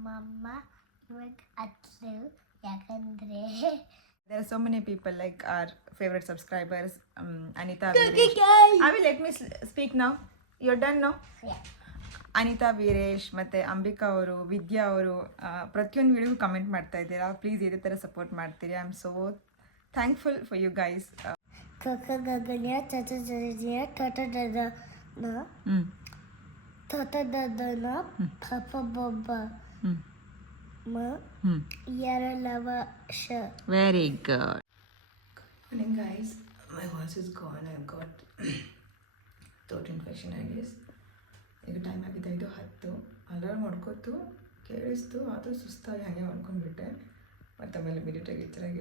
ನಮ್ಮಮ್ಮ ಇವಾಗ ಹತ್ತು ಯಾಕಂದರೆ There are so many people like our favorite subscribers, Anita Veeresh. Let me speak now. You're done now? Yeah. Anita Veeresh ಮತ್ತು ಅಂಬಿಕಾ ಅವರು, ವಿದ್ಯಾ ಅವರು ಪ್ರತಿಯೊಂದು ವಿಡಿಯೋಗೂ ಕಮೆಂಟ್ ಮಾಡ್ತಾ ಇದ್ದೀರಾ. ಪ್ಲೀಸ್ ಇದೇ ಥರ ಸಪೋರ್ಟ್ ಮಾಡ್ತೀರಿ. I am so thankful for you guys. ಗಗನ್ಯ ಚತುರ್ಜಯ ತೋಟದನ ಪಾಪ ಬೊಬ್ಬ Very good. Morning guys, my voice is gone. I've got throat infection I guess. ಈಗ ಟೈಮ್ ಆಗಿದೆ 5:10. ಅಲಾರ್ಮ್ ಹೊಡ್ಕೊತು ಕೇಳಿಸ್ತು, ಆದರೂ ಸುಸ್ತಾಗಿ ಹಾಗೆ ಹೊಡ್ಕೊಂಡ್ಬಿಟ್ಟೆ. ಮತ್ತು ಆಮೇಲೆ ಇಮಿಡಿಯೇಟಾಗಿ ಎಚ್ಚರಾಗಿ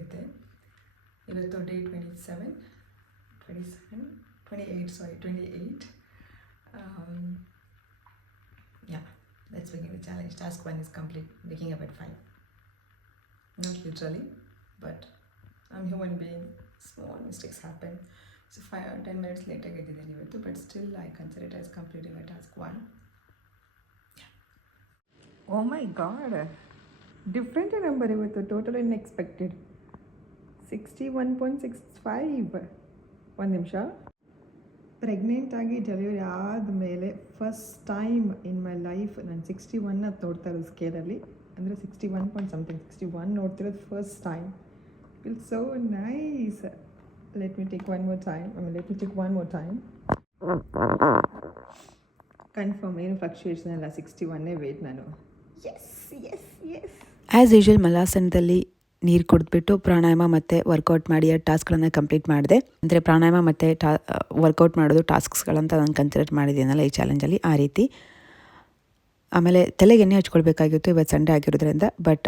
ಎದ್ದೆ. ಇವತ್ತು day 28. Yeah, let's begin the challenge. Task 1 is complete. Waking up at 5. Not literally, but I'm human being. Small mistakes happen. So 5 or 10 minutes later I get the delivery, but still I consider it as completing my task 1. Yeah. Oh my god. Different number ಇವತ್ತು, totally unexpected. 61.65. ಒಂದು ನಿಮಿಷ. Pregnant ಆಗಿ delivery ಆದಮೇಲೆ first time in my life ನಾನು 61ನ ನೋಡ್ತಾ ಇರೋದು ಸ್ಕೇಲಲ್ಲಿ. ಅಂದರೆ 61 ನೋಡ್ತಿರೋದು first time. Feel so nice. Let me take one more time. Confirm ಏನು ಫ್ಲಕ್ಚುಯೇಷನ್ ಅಲ್ಲ, 61 ವೇಟ್ ನಾನು. ಎಸ್. ಆ್ಯಸ್ ಯೂಶುವಲ್ ಮಲಾಸನದಲ್ಲಿ ನೀರು ಕುಡಿದ್ಬಿಟ್ಟು ಪ್ರಾಣಾಯಾಮ ಮತ್ತು ವರ್ಕೌಟ್ ಮಾಡಿ ಟಾಸ್ಕ್ಗಳನ್ನು ಕಂಪ್ಲೀಟ್ ಮಾಡಿದೆ. ಅಂದರೆ ಪ್ರಾಣಾಯಾಮ ಮತ್ತು ವರ್ಕೌಟ್ ಮಾಡೋದು ಟಾಸ್ಕ್ಸ್ಗಳಂತ ನಾನು ಕನ್ಸಿಡರ್ ಮಾಡಿದ್ದೀನಲ್ಲ ಈ ಚಾಲೆಂಜಲ್ಲಿ, ಆ ರೀತಿ. ಆಮೇಲೆ ತಲೆಗೆ ಎಣ್ಣೆ ಹಚ್ಕೊಳ್ಬೇಕಾಗಿತ್ತು ಇವತ್ತು ಸಂಡೇ ಆಗಿರೋದ್ರಿಂದ, ಬಟ್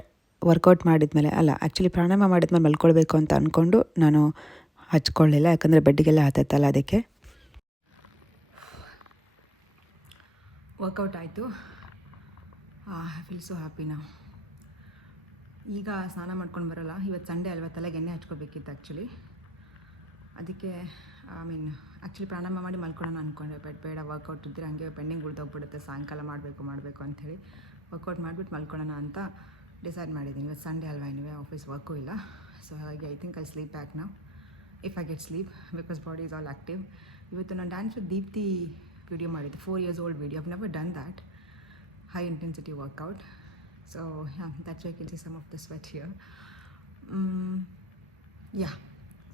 ವರ್ಕೌಟ್ ಮಾಡಿದ್ಮೇಲೆ ಆ್ಯಕ್ಚುಲಿ ಪ್ರಾಣಾಯಾಮ ಮಾಡಿದ್ಮೇಲೆ ಮಲ್ಕೊಳ್ಬೇಕು ಅಂತ ಅಂದ್ಕೊಂಡು ನಾನು ಹಚ್ಕೊಳ್ಳಿಲ್ಲ, ಯಾಕಂದರೆ ಬೆಡ್ಗೆಲ್ಲ ಹತ್ತತ್ತಲ್ಲ ಅದಕ್ಕೆ. ವರ್ಕೌಟ್ ಆಯಿತು. ಐ ಫೀಲ್ ಸೋ ಹ್ಯಾಪಿ ನಾವು. ಈಗ ಸ್ನಾನ ಮಾಡ್ಕೊಂಡು ಬರೋಲ್ಲ, ಇವತ್ತು ಸಂಡೇ ಅಲ್ವಾ, ತಲೆಗೆ ಎಣ್ಣೆ ಹಚ್ಕೋಬೇಕಿತ್ತು ಆ್ಯಕ್ಚುಲಿ. ಅದಕ್ಕೆ ಆ್ಯಕ್ಚುಲಿ ಪ್ರಾಣಾಯಾಮ ಮಾಡಿ ಮಲ್ಕೊಳ್ಳೋಣ ಅಂದ್ಕೊಂಡೆ, ಬಟ್ ಬೇಡ, ವರ್ಕೌಟ್ ಇದ್ದರೆ ಹಂಗೆ ಪೆಂಡಿಂಗ್ ಉಳಿದೋಗ್ಬಿಡುತ್ತೆ, ಸಾಯಂಕಾಲ ಮಾಡಬೇಕು ಅಂಥೇಳಿ ವರ್ಕೌಟ್ ಮಾಡಿಬಿಟ್ಟು ಮಲ್ಕೊಳ್ಳೋಣ ಅಂತ ಡಿಸೈಡ್ ಮಾಡಿದ್ದೀನಿ. ಇವತ್ತು ಸಂಡೇ ಅಲ್ವಾ, ಏನಿವೆ ಆಫೀಸ್ ವರ್ಕು ಇಲ್ಲ. ಸೊ ಹಾಗಾಗಿ I think I sleep back ನಾವು, if I get sleep, because body is all active. ಇವತ್ತು ನಾನು ಡ್ಯಾನ್ಸ್ ವಿತ್ ದೀಪ್ತಿ ವಿಡಿಯೋ ಮಾಡಿದ್ದೆ, 4 years old video. I've never done that high intensity workout. So yeah, that's why you can see some of the sweat here. Yeah,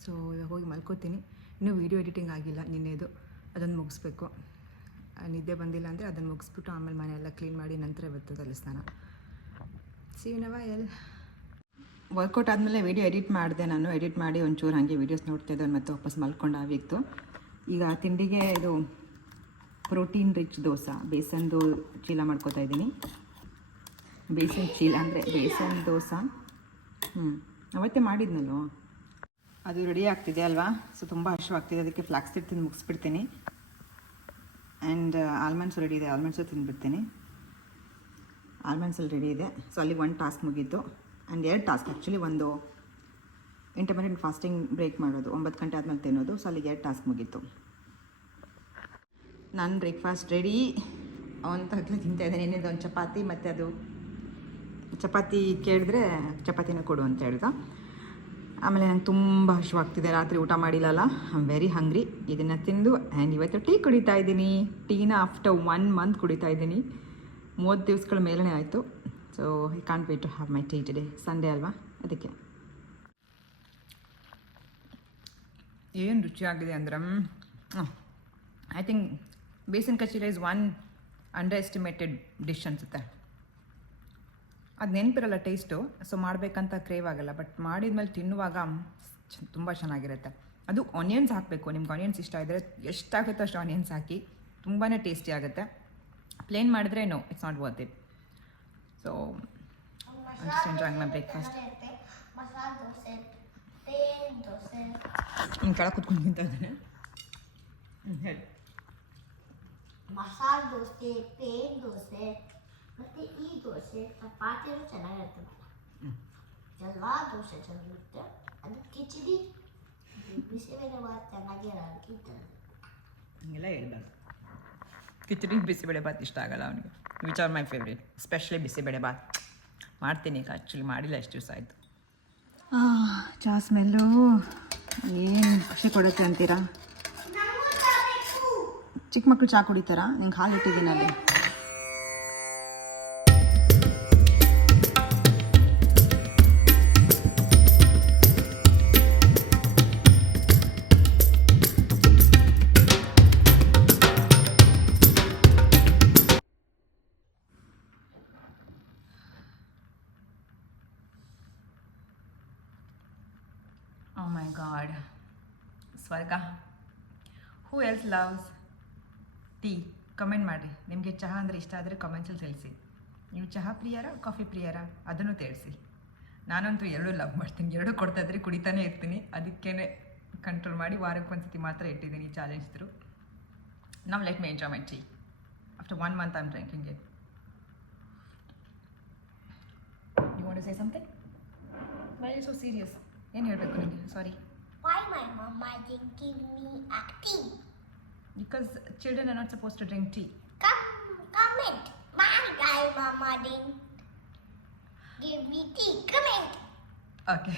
so ಇವಾಗ ಹೋಗಿ ಮಲ್ಕೋತೀನಿ. ಇನ್ನೂ video editing ಆಗಿಲ್ಲ ನಿನ್ನೆದು, ಅದನ್ನು ಮುಗಿಸ್ಬೇಕು. ನಿದ್ದೆ ಬಂದಿಲ್ಲ ಅಂದರೆ ಅದನ್ನು ಮುಗಿಸ್ಬಿಟ್ಟು ಆಮೇಲೆ ಮನೆಯೆಲ್ಲ ಕ್ಲೀನ್ ಮಾಡಿ ನಂತರ ಇವತ್ತು ತಲೆಸ್ನಾನ. ವರ್ಕೌಟ್ ಆದಮೇಲೆ ವೀಡಿಯೋ ಎಡಿಟ್ ಮಾಡಿದೆ ನಾನು. ಎಡಿಟ್ ಮಾಡಿ ಒಂಚೂರು ಹಾಗೆ ವೀಡಿಯೋಸ್ ನೋಡ್ತಾ ಇದ್ದೆ, ಮತ್ತು ವಾಪಸ್ ಮಲ್ಕೊಂಡು ಆಗಿತ್ತು. ಈಗ ತಿಂಡಿಗೆ ಇದು ಪ್ರೋಟೀನ್ ರಿಚ್ ದೋಸೆ, ಬೇಸನ್ದು ಚೀಲ ಮಾಡ್ಕೋತಾ ಇದ್ದೀನಿ. ಬೇಸನ್ ಚೀಲ ಅಂದರೆ ಬೇಸನ್ ದೋಸೆ. ಅವತ್ತೇ ಮಾಡಿದ್ನಲ್ವ, ಅದು ರೆಡಿ ಆಗ್ತಿದೆ ಅಲ್ವಾ. ಸೊ ತುಂಬ ಹಸಿವಾಗ್ತಿದೆ, ಅದಕ್ಕೆ ಫ್ಲಾಕ್ಸ್ ಸೀಡ್ ತಿಂದು ಮುಗಿಸ್ಬಿಡ್ತೀನಿ. ಆ್ಯಂಡ್ ಆಲ್ಮಂಡ್ಸ್ ರೆಡಿ ಇದೆ, ಆಲ್ಮಂಡ್ಸು ತಿಂದುಬಿಡ್ತೀನಿ. ಆಲ್ಮಂಡ್ಸಲ್ಲಿ ರೆಡಿ ಇದೆ. ಸೊ ಅಲ್ಲಿ 1 ಟಾಸ್ಕ್ ಮುಗೀತು. And 2 task actually. ಒಂದು ಇಂಟರ್ಮಿಟೆಂಟ್ ಫಾಸ್ಟಿಂಗ್ ಬ್ರೇಕ್ ಮಾಡೋದು, 9 ಗಂಟೆ ಆದಮೇಲೆ ತಿನ್ನೋದು. ಸೊ ಅಲ್ಲಿಗೆ 2 ಟಾಸ್ಕ್ ಮುಗೀತು. ನಾನು ಬ್ರೇಕ್ಫಾಸ್ಟ್ ರೆಡಿ ಅಂತ ತಿಂತಾಯಿದ್ದೇನೆ. ಏನಿದೆ ಒಂದು ಚಪಾತಿ, ಮತ್ತು ಅದು ಚಪಾತಿ ಕೇಳಿದ್ರೆ ಚಪಾತಿನ ಕೊಡು ಅಂತ ಹೇಳ್ದ. ಆಮೇಲೆ ನಂಗೆ ತುಂಬ ಹಸಿವಾಗ್ತಿದೆ, ರಾತ್ರಿ ಊಟ ಮಾಡಿಲ್ಲಲ್ಲ, ಐ ಆಮ್ ವೆರಿ ಹಂಗ್ರಿ. ಇದನ್ನು ತಿಂದು ಆ್ಯಂಡ್ ಇವತ್ತು ಟೀ ಕುಡಿತಾ ಇದ್ದೀನಿ. ಟೀನ ಆಫ್ಟರ್ 1 month ಕುಡಿತಾ ಇದ್ದೀನಿ. 30 ದಿವಸಗಳ ಮೇಲೇ ಆಯಿತು. So I can't wait to have my tea today. Sunday ಅಲ್ವಾ, ಅದಕ್ಕೆ. ಏನು ರುಚಿಯಾಗಿದೆ ಅಂದ್ರೆ, ಐ ಥಿಂಕ್ ಬೇಸನ್ ಕಚೀಲ ಇಸ್ 1 ಅಂಡರ್ ಎಸ್ಟಿಮೇಟೆಡ್ ಡಿಶ್ ಅನಿಸುತ್ತೆ. ಅದು ನೆನಪಿರಲ್ಲ ಟೇಸ್ಟು, ಸೊ ಮಾಡಬೇಕಂತ ಕ್ರೇವ್ ಆಗಲ್ಲ. ಬಟ್ ಮಾಡಿದ್ಮೇಲೆ ತಿನ್ನುವಾಗ ತುಂಬ ಚೆನ್ನಾಗಿರುತ್ತೆ. ಅದು ಆನಿಯನ್ಸ್ ಹಾಕಬೇಕು. ನಿಮ್ಗೆ ಆನಿಯನ್ಸ್ ಇಷ್ಟ ಇದ್ದರೆ ಎಷ್ಟಾಗುತ್ತೋ ಅಷ್ಟು ಆನಿಯನ್ಸ್ ಹಾಕಿ, ತುಂಬಾ ಟೇಸ್ಟಿ ಆಗುತ್ತೆ. ಪ್ಲೇನ್ ಮಾಡಿದ್ರೆ no, it's not worth it. So I just enjoying my breakfast. ಕೆಳಗೆ ಕುತ್ಕೊಂಡು ತಿಂತಾ ಇದ್ದಾನೆ. ಹೇಳಿ. ಮಸಾಲೆ ದೋಸೆ, ಪ್ಲೇನ್ ದೋಸೆ, ಮತ್ತು ಈ ದೋಸೆ ಚಪಾತಿನೂ ಚೆನ್ನಾಗಿರ್ತದೆ. ಎಲ್ಲ ದೋಸೆ ಚೆನ್ನಾಗಿರುತ್ತೆ. ಅದು ಕಿಚಡಿ ಬಿಸಿಬೇಳೆ ಭಾತ್ ಚೆನ್ನಾಗಿರೋದಕ್ಕಿಂತ ಹಂಗೆಲ್ಲ ಹೇಳ್ಬಾರ್ದು. ಕಿಚಡಿ ಬಿಸಿಬೇಳೆ ಭಾತ್ ಇಷ್ಟ ಆಗಲ್ಲ ಅವನಿಗೆ. Which are my favourite, especially bisibele bath ಮಾಡ್ತೀನಿ ಈಗ. ಆ್ಯಕ್ಚುಲಿ ಮಾಡಿಲ್ಲ ಎಷ್ಟು ದಿವಸ ಆಯಿತು. ಚಹಾ ಸ್ಮೆಲ್ಲು ಏನು ಖುಷಿ ಕೊಡುತ್ತೆ ಅಂತೀರಾ? ಚಿಕ್ಕ ಮಕ್ಕಳು ಚಹಾ ಕುಡಿತಾರಾ? ನಿಂಗೆ ಹಾಲು ಇಟ್ಟಿದ್ದೀನಿ ಅಲ್ಲಿ. Oh my god. ಸ್ವರ್ಗ. Who else loves tea? Comment ಮಾಡಿರಿ. ನಿಮಗೆ ಚಹಾ ಅಂದರೆ ಇಷ್ಟ ಆದರೆ ಕಮೆಂಟ್ಸಲ್ಲಿ ತಿಳಿಸಿ. ನೀವು ಚಹಾ ಪ್ರಿಯರಾ ಕಾಫಿ ಪ್ರಿಯರಾ ಅದನ್ನು ತಿಳಿಸಿ. ನಾನಂತೂ ಎರಡೂ ಲವ್ ಮಾಡ್ತೀನಿ. ಎರಡೂ ಕೊಡ್ತಾ ಇದ್ರೆ ಕುಡಿತಾನೆ ಇರ್ತೀನಿ. ಅದಕ್ಕೇ ಕಂಟ್ರೋಲ್ ಮಾಡಿ ವಾರಕ್ಕೆ ಒಂದ್ಸತಿ ಮಾತ್ರ ಇಟ್ಟಿದ್ದೀನಿ challenge through. Now let me enjoy my tea. After 1 month I'm drinking it. You want to say something? Why are you so serious? ಏನು ಹೇಳಬೇಕು ನಿಮಗೆ? ಸಾರಿ. Why my mama didn't give me a tea? Because children are not supposed to drink tea. Comment. My mama didn't give me tea. Comment. Okay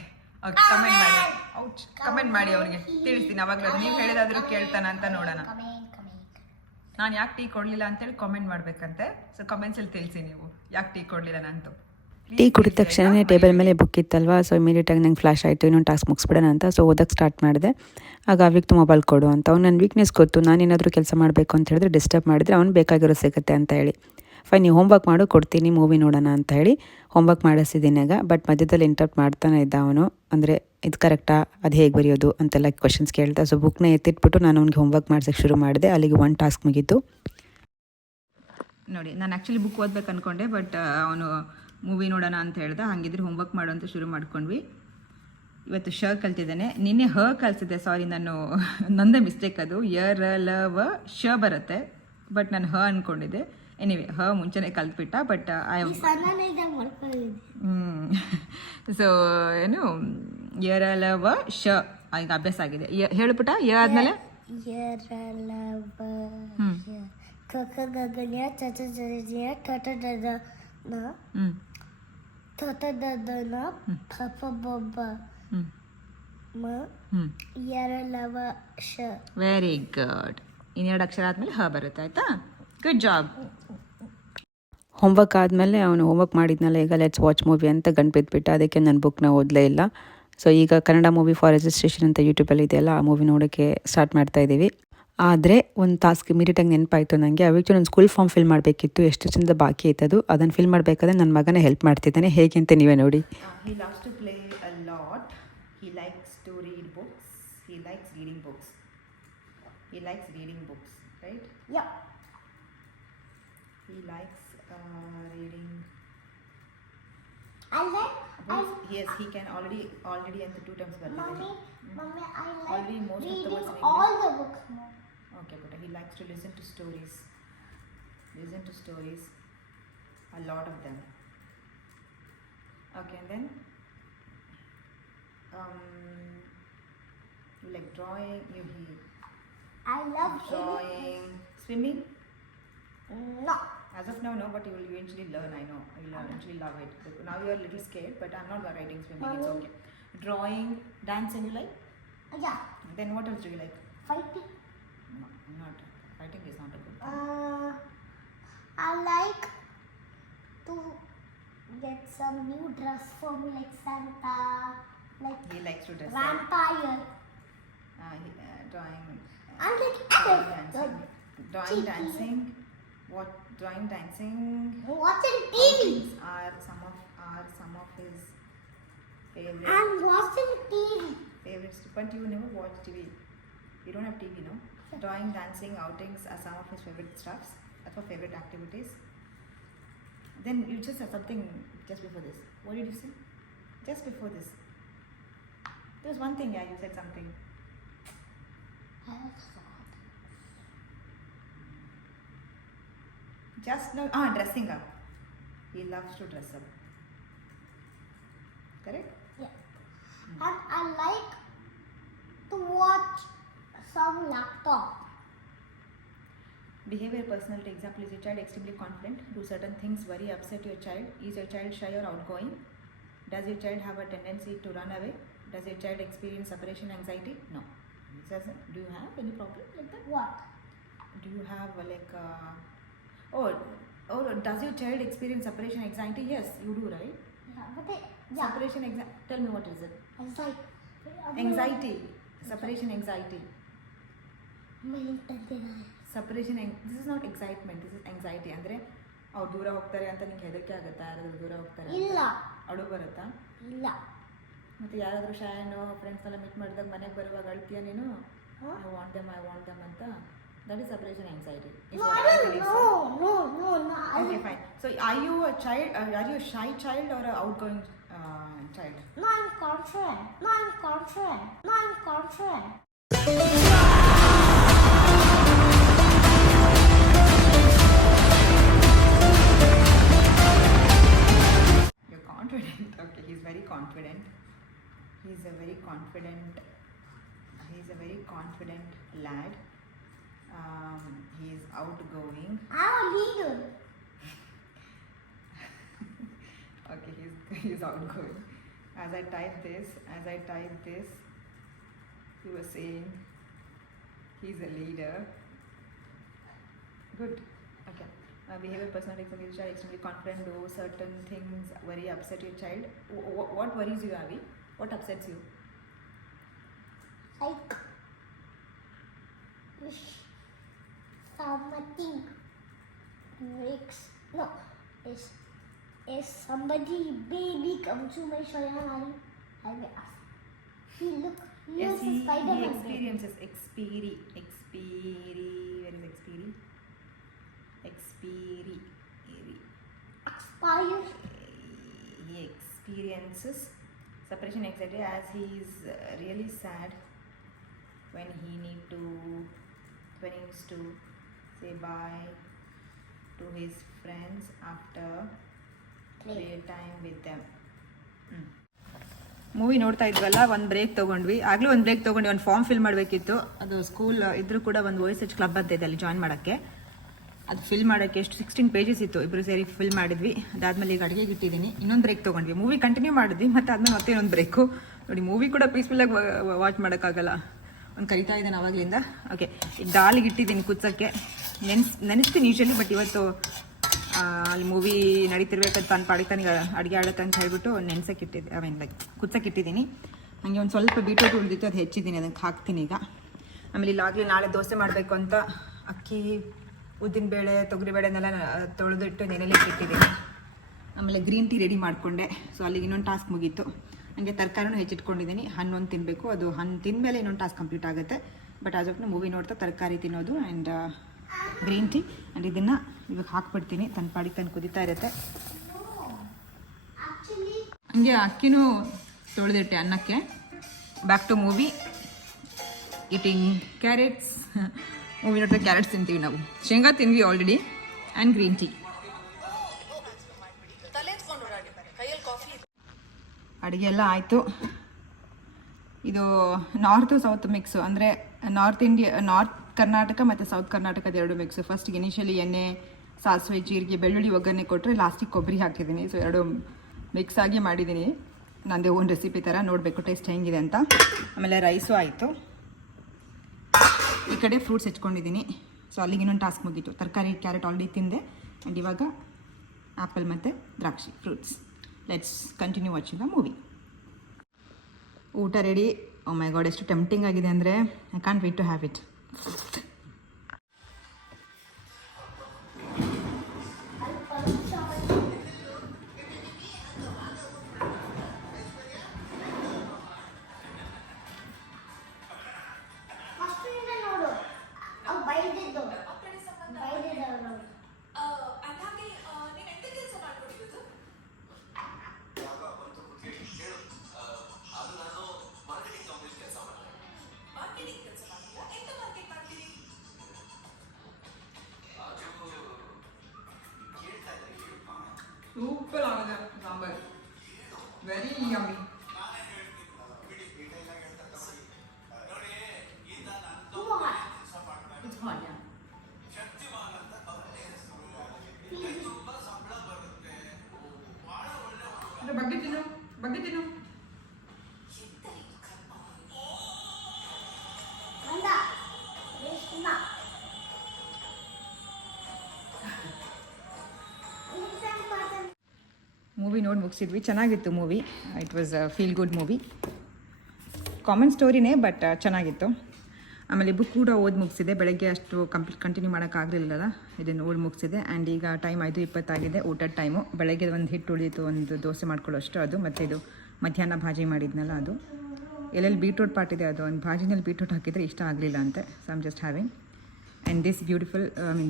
okay, comment ಮಾಡಿ. Ouch, comment ಮಾಡಿ ಅವನಿಗೆ ತಿಳಿಸ್ತೀನಿ. ಅವಾಗಲೂ ನೀವು ಹೇಳಿದಾದರೂ ಕೇಳ್ತಾನ ಅಂತ ನೋಡೋಣ. ನಾನು ಯಾಕೆ ಟೀ ಕೊಡಲಿಲ್ಲ ಅಂತೇಳಿ ಕಾಮೆಂಟ್ ಮಾಡಬೇಕಂತೆ. ಸೊ ಕಮೆಂಟ್ಸಲ್ಲಿ ತಿಳಿಸಿ ನೀವು ಯಾಕೆ ಟೀ ಕೊಡಲಿಲ್ಲ ನಂತು. ಟೀ ಕುಡಿದ ತಕ್ಷಣವೇ ಟೇಬಲ್ ಮೇಲೆ ಬುಕ್ ಇತ್ತಲ್ವ, ಸೊ ಇಮಿಡಿಯೇಟಾಗಿ ನಂಗೆ ಫ್ಲಾಶ್ ಆಯಿತು ಇನ್ನೊಂದು ಟಾಸ್ಕ್ ಮುಗಿಸ್ಬಿಡೋಣ ಅಂತ. ಸೊ ಓದಕ್ಕೆ ಸ್ಟಾರ್ಟ್ ಮಾಡಿದೆ. ಆಗ ಅವಿಕ್ತು ಮೊಬೈಲ್ ಕೊಡು ಅಂತ. ಅವ್ನು ನನ್ನ ವೀಕ್ನೆಸ್ ಗೊತ್ತು, ನಾನೇನಾದರೂ ಕೆಲಸ ಮಾಡಬೇಕು ಅಂತ ಹೇಳಿದ್ರೆ ಡಿಸ್ಟರ್ಬ್ ಮಾಡಿದರೆ ಅವ್ನು ಬೇಕಾಗಿರೋ ಸಿಗುತ್ತೆ ಅಂತ ಹೇಳಿ, ಫೈನ್ ನೀವು ಹೋಮ್ವರ್ಕ್ ಮಾಡು ಕೊಡ್ತೀನಿ ಮೂವಿ ನೋಡೋಣ ಅಂತ ಹೇಳಿ ಹೋಮ್ವರ್ಕ್ ಮಾಡಿಸಿದ್ದೀನಿ ಆಗ. ಬಟ್ ಮಧ್ಯದಲ್ಲಿ ಇಂಟರ್ಪ್ಟ್ ಮಾಡ್ತಾನೆ ಇದ್ದ ಅವನು. ಅಂದರೆ ಇದು ಕರೆಕ್ಟಾ, ಅದು ಹೇಗೆ ಬರೆಯೋದು ಅಂತೆಲ್ಲ ಕ್ವಶನ್ಸ್ ಕೇಳ್ತಾ. ಸೊ ಬುಕ್ನ ಎತ್ತಿಟ್ಬಿಟ್ಟು ನಾನು ಅವ್ನಿಗೆ ಹೋಮ್ವರ್ಕ್ ಮಾಡ್ಸೋಕ್ಕೆ ಶುರು ಮಾಡಿದೆ. ಅಲ್ಲಿಗೆ 1 ಟಾಸ್ಕ್ ಮುಗೀತು. ನೋಡಿ, ನಾನು ಆ್ಯಕ್ಚುಲಿ ಬುಕ್ ಓದ್ಬೇಕು ಅಂದ್ಕೊಂಡೆ, ಬಟ್ ಅವನು ಮೂವಿ ನೋಡೋಣ ಅಂತ ಹೇಳ್ದೆ. ಹಾಗಿದ್ರೆ ಹೋಮ್ವರ್ಕ್ ಮಾಡೋ ಅಂತ ಶುರು ಮಾಡ್ಕೊಂಡ್ವಿ. ಇವತ್ತು ಶ ಕಲ್ತಿದ್ದೇನೆ, ನಿನ್ನೆ ಹ ಕಲಿಸಿದ್ದೆ. ಸಾರಿ, ನಾನು ನಂದೇ ಮಿಸ್ಟೇಕ್ ಅದು. ಲ ಶ ಬರುತ್ತೆ, ಬಟ್ ನಾನು ಹ ಅಂದ್ಕೊಂಡಿದ್ದೆ. ಎನಿವೆ ಹ ಮುಂಚೆನೇ ಕಲ್ತ್ಬಿಟ್ಟ. ಬಟ್ ಸೊ ಏನು ಲ ಶ ಈಗ ಅಭ್ಯಾಸ ಆಗಿದೆ. ಹೇಳ್ಬಿಟ್ಟ ಯ ಆದಮೇಲೆ ವೆರಿ ಗುಡ್. ಇನ್ನೆರಡು ಅಕ್ಷರ ಆದಮೇಲೆ ಹ ಬರುತ್ತೆ. ಆಯಿತಾ? Good job. ಹೋಮ್ವರ್ಕ್ ಆದಮೇಲೆ ಅವನು ಹೋಮ್ವರ್ಕ್ ಮಾಡಿದ್ನಲ್ಲ, ಈಗ ಲೆಟ್ಸ್ ವಾಚ್ ಮೂವಿ ಅಂತ ಗಂಟು ಬಿದ್ದುಬಿಟ್ಟ. ಅದಕ್ಕೆ ನಾನು ಬುಕ್ನ ಓದಲೇ ಇಲ್ಲ. ಸೊ ಈಗ ಕನ್ನಡ ಮೂವಿ ಫಾರ್ ರಿಜಿಸ್ಟ್ರೇಷನ್ ಅಂತ ಯೂಟ್ಯೂಬಲ್ಲಿ ಇದೆಯಲ್ಲ, ಆ ಮೂವಿ ನೋಡೋಕ್ಕೆ ಸ್ಟಾರ್ಟ್ ಮಾಡ್ತಾ ಇದ್ದೀವಿ. ಆದರೆ ಒಂದು ಟಾಸ್ಕ್ ಇಮಿಡಿಯೇಟಾಗಿ ನೆನಪಾಯಿತು ನನಗೆ. ಅವಿಕ್ಚು ನಾನು ಸ್ಕೂಲ್ ಫಾರ್ಮ್ ಫಿಲ್ ಮಾಡಬೇಕಿತ್ತು, ಎಷ್ಟು ಚಂದ ಬಾಕಿ ಇತ್ತದು. ಅದನ್ನು ಫಿಲ್ ಮಾಡಬೇಕಾದ್ರೆ ನನ್ನ ಮಗನೇ ಹೆಲ್ಪ್ ಮಾಡ್ತಿದ್ದಾನೆ. ಹೇಗೆ ಅಂತ ನೀವೇ ನೋಡಿ. He loves to play a lot. He likes to read books. He likes reading books. He likes reading books, right? Yeah. He likes reading I like. books. Yes, he can already enter 2 terms. Mommy, I like Already most of the words reading in English. all the books. Okay, but he likes to listen to stories. Listen to stories, a lot of them. Okay, and then you like drawing. I love drawing, swimming. No. As of now, no, but you will eventually learn. I know you will eventually love it. Now you are a little scared, but I'm not writing swimming. It's okay. Drawing, dancing, you like? Yeah. Then what else do you like? Fighting. No, not fighting is not a good thing. I like to get some new dress for me, like Santa, like He likes to dress up. vampire. Drawing. I like dancing. Drawing, dancing. What drawing, dancing? Watching TV. Are some of his favorite. I'm watching TV. Favorites, but you never watch TV. You don't have TV, no? Drawing, dancing, outings are some of his favorite stuffs. That's for favorite activities. Then you just said something just before this. What did you say? Just before this. There was one thing, yeah, you said something. Just now, dressing up. He loves to dress up. Correct? Yeah. And I like to watch some laptop. Behavior personality example: is your child extremely confident? Do certain things worry, upset your child? Is your child shy or outgoing? Does your child have a tendency to run away? Does your child experience separation anxiety? No. Do you have any problem like that? What? Do you have does your child experience separation anxiety? Yes, you do, right? Yeah, but yeah. Separation anxiety. Tell me, what is it? It's like Anxiety. Separation anxiety. mental. This is not excitement, this is anxiety. ಅಂದರೆ ಅವ್ರು ದೂರ ಹೋಗ್ತಾರೆ ಅಂತ ನಿಂಗೆ ಹೆದರಿಕೆ ಆಗುತ್ತಾ? ಯಾರಾದರೂ ದೂರ ಹೋಗ್ತಾರೆ ಇಲ್ಲ. ಅಳು ಬರುತ್ತಾ? ಇಲ್ಲ. ಮತ್ತು ಯಾರಾದರೂ ಶಾಯನೋ ಫ್ರೆಂಡ್ಸ್ ಎಲ್ಲ ಮೀಟ್ ಮಾಡಿದಾಗ ಮನೆಗೆ ಬರುವಾಗ ಅಳ್ತೀಯ ನೀನು? ಐ ವಾಂಟ್ ದಮ್ ಅಂತ. That is separation anxiety. No. Okay, fine. So are you a shy child or an outgoing child? No, I'm confident. You're confident. Okay, he's very confident. He's a very confident lad. He's outgoing. I'm a leader. Okay, he's outgoing. As I type this, you were saying he's a leader. Good. Okay. Behavior, personality, example: child extremely confident, do certain things worry, upset your child. What worries you, Avi? What upsets you? Like something makes if somebody baby comes to my shower, I will ask. Yes, he Spider-Man. experiences Where is Experi? Expire. He experiences separation anxiety as he is really sad when he needs to say bye to his friends after play time with them. Movie ನೋಡ್ತಾ ಇದ್ವಲ್ಲ, ಒಂದು break ತೊಗೊಂಡ್ವಿ. ಆಗಲೂ ಒಂದು break ತೊಗೊಂಡು ಒಂದು form fill ಮಾಡಬೇಕಿತ್ತು. ಅದು school ಇದ್ರೂ ಕೂಡ ಒಂದು OSH ಕ್ಲಬ್ ಅಂತ ಇದೆ, ಅಲ್ಲಿ ಜಾಯ್ನ್ ಮಾಡೋಕ್ಕೆ. ಅದು ಫಿಲ್ ಮಾಡೋಕ್ಕೆ ಎಷ್ಟು 16 ಪೇಜಸ್ ಇತ್ತು. ಇಬ್ಬರು ಸೇರಿ ಫಿಲ್ ಮಾಡಿದ್ವಿ. ಅದಾದಮೇಲೆ ಈಗ ಅಡುಗೆಗೆ ಇಟ್ಟಿದ್ದೀನಿ. ಇನ್ನೊಂದು ಬ್ರೇಕ್ ತೊಗೊಂಡ್ವಿ. ಮೂವಿ ಕಂಟಿನ್ಯೂ ಮಾಡಿದ್ವಿ, ಮತ್ತು ಆದಮೇಲೆ ಮತ್ತೆ ಇನ್ನೊಂದು ಬ್ರೇಕು. ನೋಡಿ, ಮೂವಿ ಕೂಡ ಪೀಸ್ಫುಲ್ಲಾಗಿ ವಾಚ್ ಮಾಡೋಕ್ಕಾಗಲ್ಲ. ಒಂದು ಕರಿತಾ ಇದ್ದಾನೆ ಆವಾಗಲಿಂದ. ಓಕೆ, ಈಗ ದಾಲಿಗೆ ಇಟ್ಟಿದ್ದೀನಿ ಕುಚ್ಚಕ್ಕೆ. ನೆನೆಸ್ತೀನಿ ಯೂಶಲಿ, ಬಟ್ ಇವತ್ತು ಅಲ್ಲಿ ಮೂವಿ ನಡೀತಿರ್ಬೇಕಾದ್ರೆ ತಾನು ಪಾಡಿತಾನೀಗ ಅಡುಗೆ ಆಡುತ್ತೆ ಅಂತ ಹೇಳ್ಬಿಟ್ಟು ನೆನ್ಸಕ್ಕೆ ಇಟ್ಟಿದ್ದೆ. ಲೈಕ್ ಕುಚ್ಚಕ್ಕೆ ಇಟ್ಟಿದ್ದೀನಿ. ಹಾಗೆ ಒಂದು ಸ್ವಲ್ಪ ಬೀಟ್ರೂಟ್ ಉಳಿದಿತ್ತು, ಅದು ಹೆಚ್ಚಿದ್ದೀನಿ, ಅದಕ್ಕೆ ಹಾಕ್ತೀನಿ ಈಗ. ಆಮೇಲೆ ಇಲ್ಲಾಗಲೇ ನಾಳೆ ದೋಸೆ ಮಾಡಬೇಕು ಅಂತ ಅಕ್ಕಿ, ಉದ್ದಿನಬೇಳೆ, ತೊಗರಿಬೇಳೆನೆಲ್ಲ ತೊಳೆದಿಟ್ಟು ನೆನೆಲಿಕ್ಕೆ ಇಟ್ಟಿದ್ದೀನಿ. ಆಮೇಲೆ ಗ್ರೀನ್ ಟೀ ರೆಡಿ ಮಾಡಿಕೊಂಡೆ. ಸೊ ಅಲ್ಲಿಗೆ ಇನ್ನೊಂದು ಟಾಸ್ಕ್ ಮುಗೀತು. ಹಾಗೆ ತರಕಾರಿನೂ ಹೆಚ್ಚಿಟ್ಕೊಂಡಿದ್ದೀನಿ. ಹಣ್ಣು ತಿನ್ನಬೇಕು. ಅದು ಹಣ್ಣು ತಿಂದಮೇಲೆ ಇನ್ನೊಂದು ಟಾಸ್ಕ್ ಕಂಪ್ಲೀಟ್ ಆಗುತ್ತೆ. ಬಟ್ ಆಸ್ ಆಫ್ ಮೂವಿ ನೋಡ್ತಾ ತರಕಾರಿ ತಿನ್ನೋದು ಆ್ಯಂಡ್ ಗ್ರೀನ್ ಟೀ ಆ್ಯಂಡ್ ಇದನ್ನು ಇವಾಗ ಹಾಕ್ಬಿಡ್ತೀನಿ. ತನ್ನ ಪಾಡಿಗೆ ತಂದು ಕುದೀತಾ ಇರುತ್ತೆ. ಹಂಗೆ ಅಕ್ಕಿನೂ ತೊಳೆದಿಟ್ಟೆ ಅನ್ನಕ್ಕೆ. Back to movie. Eating carrots. Movie ನೋಡ್ತಾ ಕ್ಯಾರೆಟ್ಸ್ ತಿಂತೀವಿ ನಾವು. ಶೇಂಗಾ ತಿಂದ್ವಿ ಆಲ್ರೆಡಿ. And green tea. ಅಡುಗೆ ಎಲ್ಲ ಆಯಿತು. ಇದು ನಾರ್ತು ಸೌತ್ ಮಿಕ್ಸು, ಅಂದರೆ ನಾರ್ತ್ ಕರ್ನಾಟಕ ಮತ್ತು ಸೌತ್ ಕರ್ನಾಟಕದ ಎರಡು ಮಿಕ್ಸು. ಫಸ್ಟಿಗೆ ಇನಿಷಿಯಲಿ ಎಣ್ಣೆ, ಸಾಸಿವೆ, ಜೀರಿಗೆ, ಬೆಳ್ಳುಳ್ಳಿ ಒಗ್ಗರಣೆ ಕೊಟ್ಟರೆ ಲಾಸ್ಟಿಗೆ ಕೊಬ್ಬರಿ ಹಾಕಿದ್ದೀನಿ. ಸೊ ಎರಡು ಮಿಕ್ಸ್ ಆಗಿ ಮಾಡಿದ್ದೀನಿ. ನನ್ನದೇ ಓನ್ ರೆಸಿಪಿ ಥರ. ನೋಡಬೇಕು ಟೇಸ್ಟ್ ಹೆಂಗಿದೆ ಅಂತ. ಆಮೇಲೆ ರೈಸು ಆಯಿತು. ಈ ಕಡೆ ಫ್ರೂಟ್ಸ್ ಹೆಚ್ಕೊಂಡಿದ್ದೀನಿ. ಸೊ ಅಲ್ಲಿಗೆ ಇನ್ನೊಂದು ಟಾಸ್ಕ್ ಮುಗೀತು. ತರಕಾರಿ, ಕ್ಯಾರೆಟ್ ಆಲ್ರೆಡಿ ತಿಂದೆ. ಆ್ಯಂಡ್ ಇವಾಗ ಆ್ಯಪಲ್ ಮತ್ತು ದ್ರಾಕ್ಷಿ, fruits. Let's continue watching the movie. ಊಟ ರೆಡಿ. ಓ ಮೈ ಗಾಡ್, ಎಷ್ಟು ಟೆಂಪ್ಟಿಂಗ್ ಆಗಿದೆ ಅಂದರೆ I can't wait to have it. Super ಆಗಿದೆ sambar. Very yummy. It's hot, yeah. ಬಗ್ಗೆ ತಿನ್ನು ಅಂದ ರೇಷ್ಮ ಮೂವಿ ನೋಡಿ ಮುಗಿಸಿದ್ವಿ. ಚೆನ್ನಾಗಿತ್ತು movie. It was feel good movie. Common ಸ್ಟೋರಿನೇ, ಬಟ್ ಚೆನ್ನಾಗಿತ್ತು. ಆಮೇಲೆ ಬುಕ್ ಕೂಡ ಓದಿ ಮುಗಿಸಿದೆ. ಬೆಳಗ್ಗೆ ಅಷ್ಟು ಕಂಟಿನ್ಯೂ ಮಾಡೋಕ್ಕಾಗಲಿಲ್ಲಲ್ಲ, ಇದನ್ನು ಓದಿ ಮುಗಿಸಿದೆ. ಆ್ಯಂಡ್ ಈಗ ಟೈಮ್ 5:20 ಊಟದ ಟೈಮು. ಬೆಳಗ್ಗೆ ಒಂದು ಹಿಟ್ಟು ಉಳಿಯಿತು, ಒಂದು ದೋಸೆ ಮಾಡ್ಕೊಳ್ಳೋಷ್ಟು ಅದು, ಮತ್ತು ಇದು ಮಧ್ಯಾಹ್ನ ಭಾಜಿ ಮಾಡಿದ್ನಲ್ಲ ಅದು. ಎಲ್ಲೆಲ್ಲಿ ಬೀಟ್ರೂಟ್ ಪಾಟ್ ಇದೆ, ಅದು ಒಂದು ಭಾಜಿನಲ್ಲಿ ಬೀಟ್ರೂಟ್ ಹಾಕಿದರೆ ಇಷ್ಟ ಆಗಲಿಲ್ಲ ಅಂತೆ. So I'm just having. And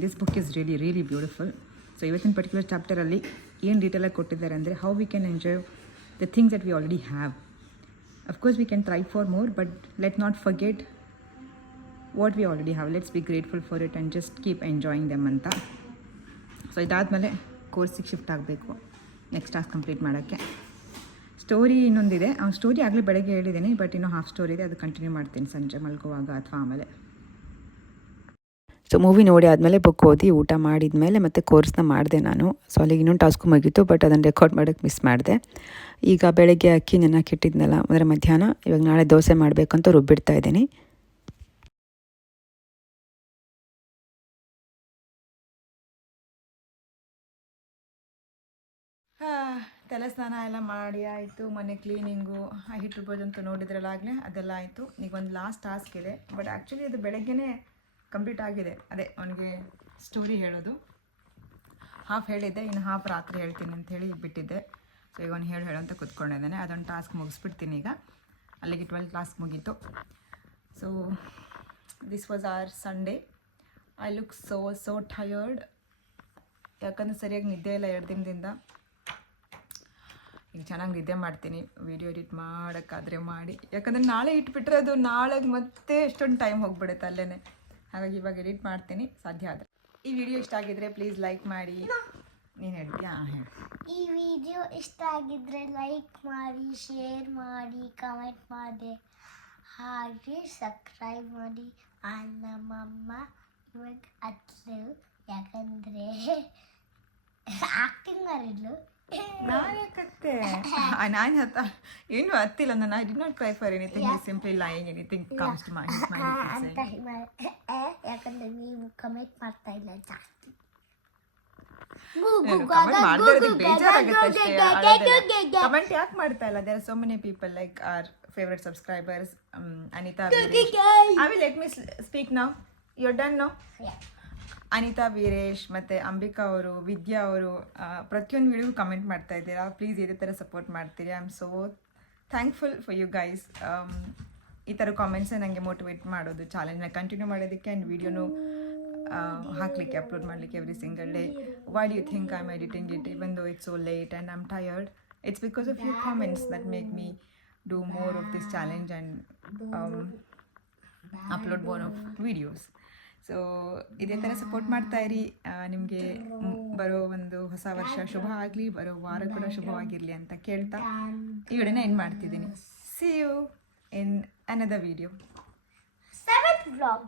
this book is really beautiful. So ಇವತ್ತಿನ ಪರ್ಟಿಕ್ಯುಲರ್ ಚಾಪ್ಟರಲ್ಲಿ ಏನು ಡೀಟೇಲಾಗಿ ಕೊಟ್ಟಿದ್ದಾರೆ ಅಂದರೆ how we can enjoy the things that we already have. Of course we can try for more, but let not forget what we already have. Let's be grateful for it and just keep enjoying them ಅಂತ. So ಇದಾದಮೇಲೆ ಕೋರ್ಸಿಗೆ shift ಆಗಬೇಕು, next task complete ಮಾಡೋಕ್ಕೆ. Story ಇನ್ನೊಂದಿದೆ. ಆ story ಆಗಲೇ ಬೆಳಗ್ಗೆ ಹೇಳಿದ್ದೀನಿ, but ಇನ್ನೂ ಹಾಫ್ ಸ್ಟೋರಿ ಇದೆ, ಅದು ಕಂಟಿನ್ಯೂ ಮಾಡ್ತೀನಿ ಸಂಜೆ ಮಲ್ಗೋವಾಗ ಅಥವಾ ಆಮೇಲೆ. ಸೊ ಮೂವಿ ನೋಡಿ ಆದಮೇಲೆ ಬುಕ್ ಓದಿ ಊಟ ಮಾಡಿದ್ಮೇಲೆ ಮತ್ತೆ ಕೋರ್ಸ್ನ ಮಾಡಿದೆ ನಾನು. ಸೊ ಅಲ್ಲಿಗೆ ಇನ್ನೊಂದು ಟಾಸ್ಕು ಮುಗೀತು, ಬಟ್ ಅದನ್ನು ರೆಕಾರ್ಡ್ ಮಾಡೋಕ್ಕೆ ಮಿಸ್ ಮಾಡಿದೆ. ಈಗ ಬೆಳಗ್ಗೆ ಅಕ್ಕಿ ನೆನಕ್ಕಿಟ್ಟಿದ್ನಲ್ಲ, ಅಂದರೆ ಮಧ್ಯಾಹ್ನ, ಇವಾಗ ನಾಳೆ ದೋಸೆ ಮಾಡಬೇಕಂತ ರುಬ್ಬಿಡ್ತಾ ಇದ್ದೀನಿ. ತಲೆ ಸ್ನಾನ ಎಲ್ಲ ಮಾಡಿ ಆಯಿತು. ಮನೆ ಕ್ಲೀನಿಂಗು, ಹಿಟ್ಟು ರುಬ್ಬೋದಂತೂ ನೋಡಿದ್ರಲ್ಲಾಗಲೇ ಅದೆಲ್ಲ ಆಯಿತು. ಈಗ ಒಂದು ಲಾಸ್ಟ್ ಟಾಸ್ಕ್ ಇದೆ, ಬಟ್ ಆ್ಯಕ್ಚುಲಿ ಅದು ಬೆಳಗ್ಗೆನೇ ಕಂಪ್ಲೀಟ್ ಆಗಿದೆ. ಅದೇ ಅವನಿಗೆ ಸ್ಟೋರಿ ಹೇಳೋದು ಹಾಫ್ ಹೇಳಿದ್ದೆ, ಇನ್ನು ಹಾಫ್ ರಾತ್ರಿ ಹೇಳ್ತೀನಿ ಅಂತ ಹೇಳಿ ಬಿಟ್ಟಿದ್ದೆ. ಸೊ ಈಗ ಅವ್ನು ಹೇಳು ಅಂತ ಕೂತ್ಕೊಂಡಿದ್ದಾನೆ. ಅದೊಂದು ಟಾಸ್ಕ್ ಮುಗಿಸ್ಬಿಡ್ತೀನಿ ಈಗ. ಅಲ್ಲಿಗೆ 12 ಟಾಸ್ಕ್ ಮುಗೀತು. So this was our Sunday. I look so tired, ಯಾಕಂದರೆ ಸರಿಯಾಗಿ ನಿದ್ದೆ ಇಲ್ಲ 2 ದಿನದಿಂದ. ಈಗ ಚೆನ್ನಾಗಿ ನಿದ್ದೆ ಮಾಡ್ತೀನಿ, ವೀಡಿಯೋ ಎಡಿಟ್ ಮಾಡೋಕ್ಕಾದರೆ ಮಾಡಿ, ಯಾಕಂದರೆ ನಾಳೆ ಇಟ್ಬಿಟ್ರೆ ಅದು ನಾಳೆಗೆ ಮತ್ತೆ ಎಷ್ಟೊಂದು ಟೈಮ್ ಹೋಗ್ಬಿಡುತ್ತೆ ಅಲ್ಲೇ. ಹಾಗಾಗಿ ಇವಾಗ ಎಡಿಟ್ ಮಾಡ್ತೀನಿ ಸಾಧ್ಯ ಆದರೆ. ಈ ವಿಡಿಯೋ ಇಷ್ಟ ಆಗಿದ್ರೆ ಪ್ಲೀಸ್ ಲೈಕ್ ಮಾಡಿ. ನೀನು ಹೇಳ್ತೀಯಾ? ಹೇಳಿ. ಈ ವಿಡಿಯೋ ಇಷ್ಟ ಆಗಿದ್ರೆ ಲೈಕ್ ಮಾಡಿ, ಶೇರ್ ಮಾಡಿ, ಕಮೆಂಟ್ ಮಾಡಿ, ಹಾಗೆ ಸಬ್ಸ್ಕ್ರೈಬ್ ಮಾಡಿ. ನಮ್ಮಮ್ಮ ಇವಾಗ ಅತ್ಲು, ಯಾಕಂದರೆ ಆ್ಯಕ್ಟಿಂಗ್ ಮಾಡಿದ್ಲು. ನಾನೇಕತ್ತೆ ನಾನು ಏನು ಹತ್ತಿಲ್ಲ. ನಾನು I did not cry for anything, is simply lying, anything comes to mind ಅಂತ ಯಾಕಂದರೆ ನೀವು ಕಮೆಂಟ್ ಮಾಡ್ತಾ ಇಲ್ಲ ಜಾಸ್ತಿ. ಕಮೆಂಟ್ ಯಾಕೆ ಮಾಡ್ತಾ ಇಲ್ಲ? There are so many people like are favourite subscribers. Anita Veeresh, I will let me speak now, you are done now. Anita Veeresh ಮತ್ತು ಅಂಬಿಕಾ ಅವರು, ವಿದ್ಯಾ ಅವರು ಪ್ರತಿಯೊಂದು ವಿಡಿಯೋಗೂ ಕಮೆಂಟ್ ಮಾಡ್ತಾ ಇದ್ದೀರಾ. ಪ್ಲೀಸ್ ಇದೇ ಥರ ಸಪೋರ್ಟ್ ಮಾಡ್ತೀರಿ. I am so thankful for you guys. ಈ ಥರ ಕಾಮೆಂಟ್ಸೇ ನನಗೆ ಮೋಟಿವೇಟ್ ಮಾಡೋದು, ಚಾಲೆಂಜ್ನ ಕಂಟಿನ್ಯೂ ಮಾಡೋದಕ್ಕೆ ಆ್ಯಂಡ್ ವೀಡಿಯೋನು ಹಾಕಲಿಕ್ಕೆ, ಅಪ್ಲೋಡ್ ಮಾಡಲಿಕ್ಕೆ every single day. Why do you think I am editing it even though it's so late and I'm tired? It's because of your comments that make me do more of this challenge and upload more of videos. So ಇದೇ ಥರ support ಮಾಡ್ತಾ ಇರಿ. ನಿಮಗೆ ಬರೋ ಒಂದು ಹೊಸ ವರ್ಷ ಶುಭ ಆಗಲಿ, ಬರೋ ವಾರ ಕೂಡ ಶುಭವಾಗಿರಲಿ ಅಂತ ಕೇಳ್ತಾ ಈ ವಿಡಿಯೋನ ಎಂಡ್ ಮಾಡ್ತಿದ್ದೀನಿ. See you in another video. 7th vlog.